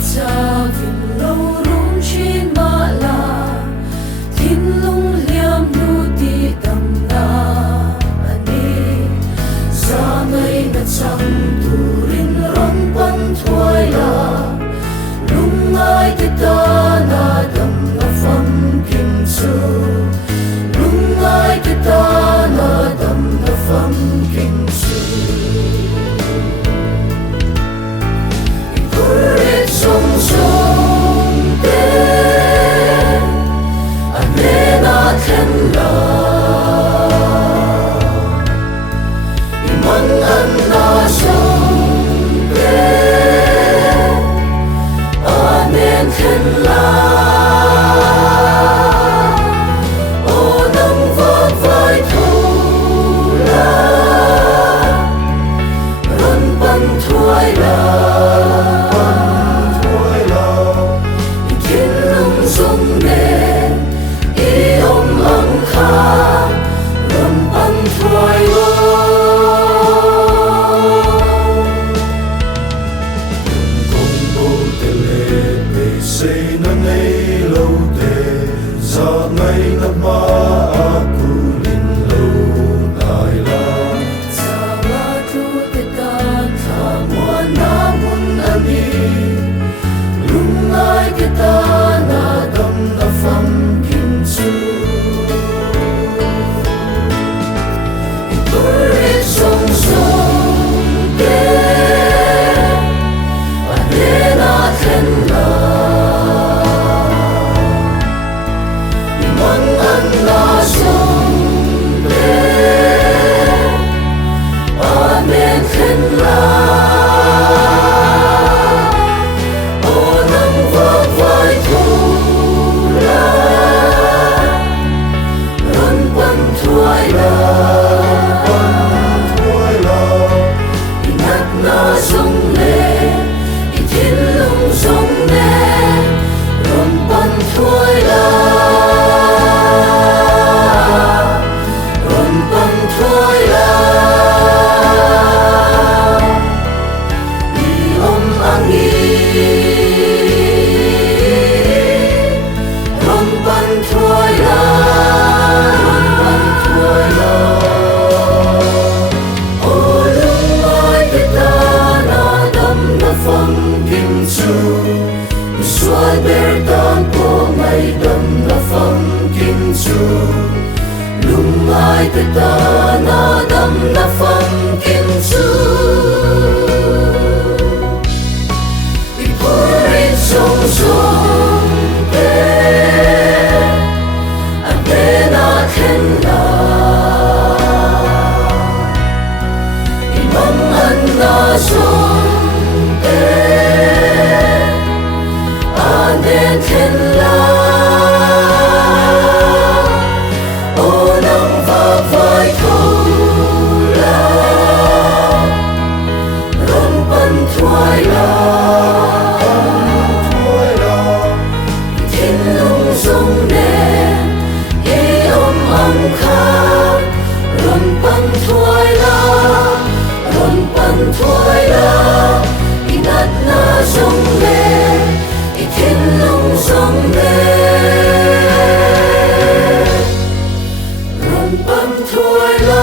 cha vinh lâu rung chin ma la tin lung liam nu ti dam na ani za ngai na chang turin ron pan thuai la lung ngai te ta na dam na fam kim chu lung ngai te ta na dam na fam kim chu song song te anena then la iman an na song te anen then la o nang vot vai thu la ron pan thuai la Lungai te ta na dam na fam kim chu I purin song song te ate na then la I mang an na song te ane then la thôi la inat na sông le I thiên lung sông le ron pan thôi la